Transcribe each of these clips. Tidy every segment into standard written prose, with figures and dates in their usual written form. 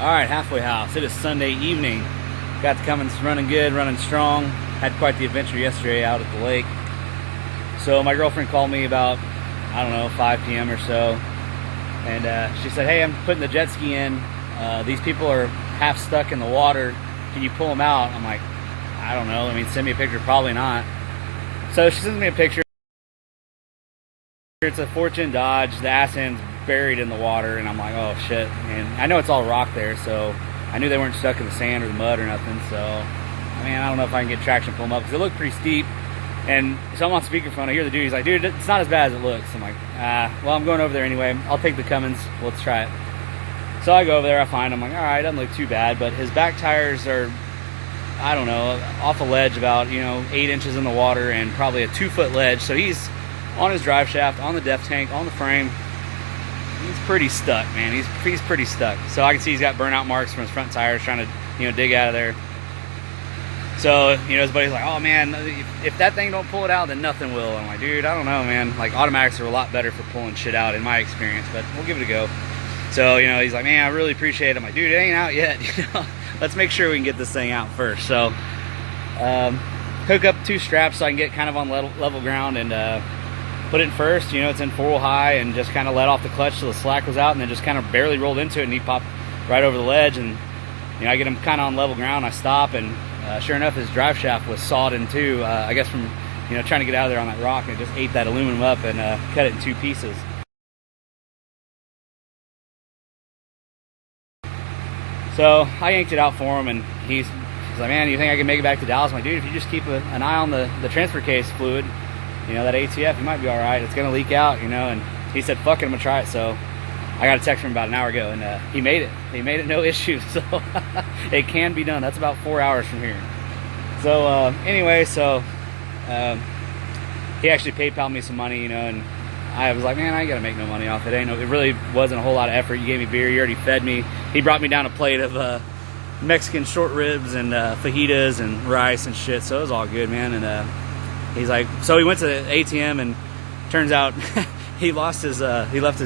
Alright, halfway house. It is Sunday evening. Got the Cummins running good, running strong. Had quite the adventure yesterday out at the lake. So my girlfriend called me about, I don't know, 5 p.m. or so. And she said, hey, I'm putting the jet ski in. These people are half stuck in the water. Can you pull them out? I'm like, I don't know. I mean, send me a picture. Probably not. So she sends me a picture. It's a Fortune Dodge. The ass end's buried in the water, and I'm like, oh shit. And I know it's all rock there, so I knew they weren't stuck in the sand or the mud or nothing. So, I mean, I don't know if I can get traction to pull them up because it looked pretty steep. And so I'm on speakerphone. I hear the dude. He's like, dude, it's not as bad as it looks. I'm like, well, I'm going over there anyway. I'll take the Cummins. Let's try it. So I go over there. I find him. I'm like, all right, doesn't look too bad. But his back tires are, I don't know, off a ledge about 8 inches in the water and probably a 2-foot ledge. So he's on his drive shaft, on the def tank, on the frame. He's pretty stuck, man. He's pretty stuck. So I can see he's got burnout marks from his front tires trying to dig out of there. So his buddy's like, oh man, if that thing don't pull it out, then nothing will. I'm like, dude, I don't know, man. Like, automatics are a lot better for pulling shit out in my experience, but we'll give it a go. So he's like, man, I really appreciate it. I'm like, dude, it ain't out yet. Let's make sure we can get this thing out first. So hook up 2 straps so I can get kind of on level ground and put it in first. It's in 4-wheel high, and just kind of let off the clutch till the slack was out, and then just kind of barely rolled into it, and he popped right over the ledge. And I get him kind of on level ground. I stop, and sure enough, his drive shaft was sawed in two. I guess from trying to get out of there on that rock, and it just ate that aluminum up and cut it in 2 pieces. So I yanked it out for him, and he's like, man, you think I can make it back to Dallas? I'm like, dude, if you just keep an eye on the transfer case fluid, that ATF, you might be all right. It's going to leak out, and he said, fuck it, I'm going to try it. So I got a text from him about an hour ago, and he made it. He made it, no issue. So it can be done. That's about 4 hours from here. So anyway, he actually PayPal'd me some money, and I was like, man, I ain't got to make no money off it. It really wasn't a whole lot of effort. You gave me beer. You already fed me. He brought me down a plate of Mexican short ribs and fajitas and rice and shit. So it was all good, man. And he's like, so he went to the ATM, and turns out he left his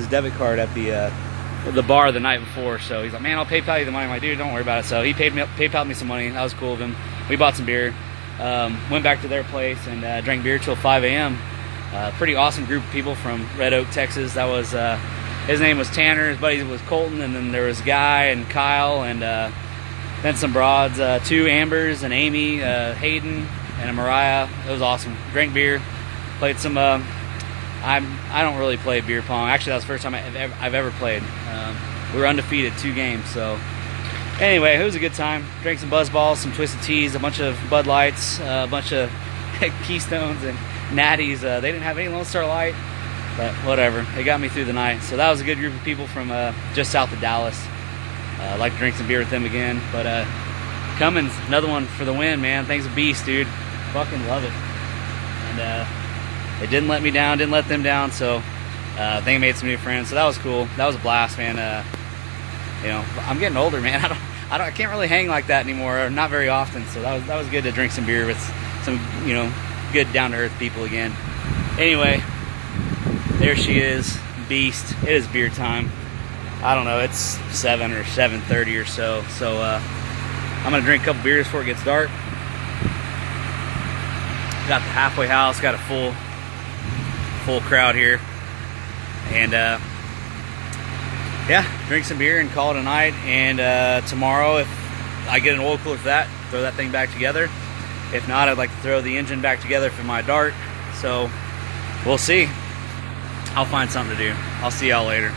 debit card at the bar the night before. So he's like, man, I'll PayPal you the money. I'm like, dude, don't worry about it. So he PayPal'd me some money. That was cool of him. We bought some beer, went back to their place, and drank beer till 5 a.m. Pretty awesome group of people from Red Oak, Texas. That was his name was Tanner. His buddy was Colton, and then there was Guy and Kyle, and then some broads, 2 Ambers, and Amy, Hayden, and a Mariah. It was awesome. Drank beer, played some. I don't really play beer pong. Actually, that was the first time I've ever played. We were undefeated 2 games. So anyway, it was a good time. Drank some Buzz Balls, some Twisted Teas, a bunch of Bud Lights, a bunch of Keystones and Natties. They didn't have any Lone Star Light, but whatever. They got me through the night. So that was a good group of people from just south of Dallas. I'd like to drink some beer with them again. But Cummins, another one for the win, man. Thing's a beast, dude. Fucking love it. And it didn't let me down, didn't let them down. So I think I made some new friends. So that was cool. That was a blast, man. I'm getting older, man. I can't really hang like that anymore, or not very often. So that was good to drink some beer with some good down-to-earth people again. Anyway, there she is, beast. It is beer time. I don't know, it's 7 or 7:30 or so. So I'm gonna drink a couple beers before it gets dark. Got the halfway house, got a full crowd here, and yeah, drink some beer and call it a night. And tomorrow, if I get an oil cooler for that, throw that thing back together. If not, I'd like to throw the engine back together for my Dart. So we'll see. I'll find something to do. I'll see y'all later.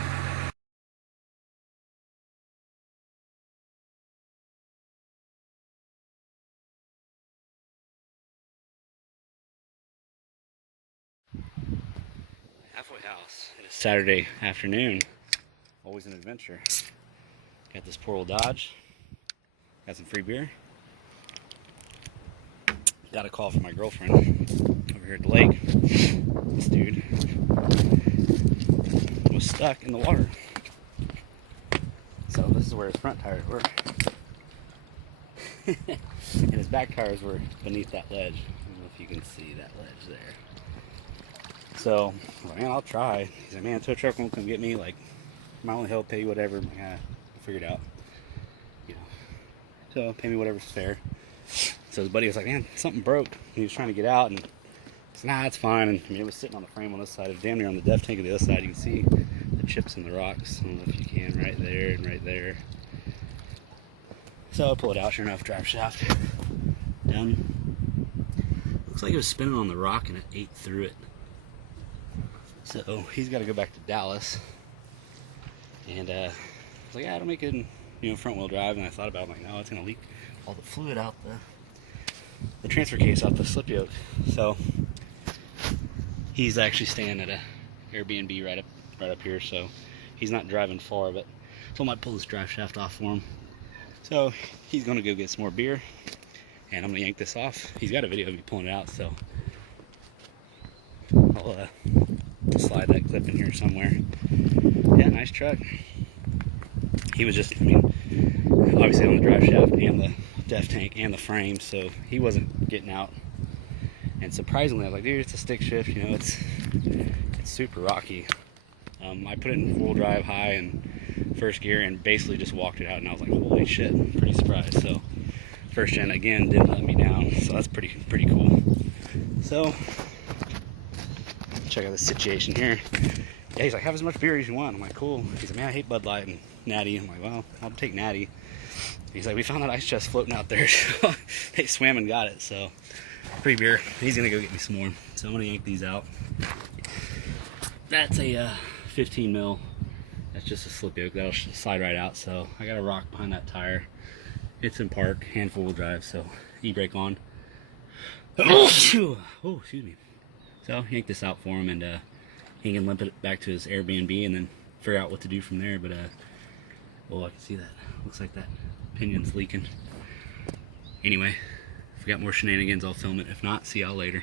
Halfway house. It is Saturday afternoon. Always an adventure. Got this poor old Dodge. Got some free beer. Got a call from my girlfriend over here at the lake. This dude was stuck in the water. So this is where his front tires were. And his back tires were beneath that ledge. I don't know if you can see that ledge there. So, well, man, I'll try. He's like, man, tow truck won't come get me. Like, my only help, pay you whatever. I'm like, I'll figure it out. so pay me whatever's fair. So his buddy was like, man, something broke. He was trying to get out, and I said, nah, it's fine. And I mean, it was sitting on the frame on this side. It was damn near on the def tank on the other side. You can see the chips in the rocks. I don't know if you can, right there and right there. So I pull it out, sure enough, drive shaft done. Looks like it was spinning on the rock and it ate through it. So he's got to go back to Dallas. And I was like, yeah, it'll make it in, front wheel drive. And I thought about it, I'm like, no, it's gonna leak all the fluid out the transfer case off the slip yoke. So he's actually staying at a Airbnb right up here, so he's not driving far, but so I might pull this drive shaft off for him. So he's gonna go get some more beer, and I'm gonna yank this off. He's got a video of me pulling it out, so I'll slide that clip in here somewhere. Yeah, nice truck. He was just, I mean, obviously on the drive shaft and the def tank and the frame, so he wasn't getting out. And surprisingly, I was like, dude, it's a stick shift, it's super rocky. I put it in full drive high and first gear and basically just walked it out, and I was like, holy shit, I'm pretty surprised. So first gen again didn't let me down, so that's pretty cool. So check out this situation here. Yeah, he's like, have as much beer as you want. I'm like, cool. He's like, man, I hate Bud Light and Natty. I'm like, well, I'll take Natty. He's like, we found that ice chest floating out there. So they swam and got it. So free beer. He's gonna go get me some more. So I'm gonna yank these out. That's a 15 mil. That's just a slip yoke. That'll slide right out. So I got a rock behind that tire. It's in park, hand four wheel drive. So e-brake on. Oh, excuse me. So yank this out for him, and he can limp it back to his Airbnb and then figure out what to do from there. But oh, I can see that. Looks like that pinion's leaking. Anyway, if we got more shenanigans, I'll film it. If not, see y'all later.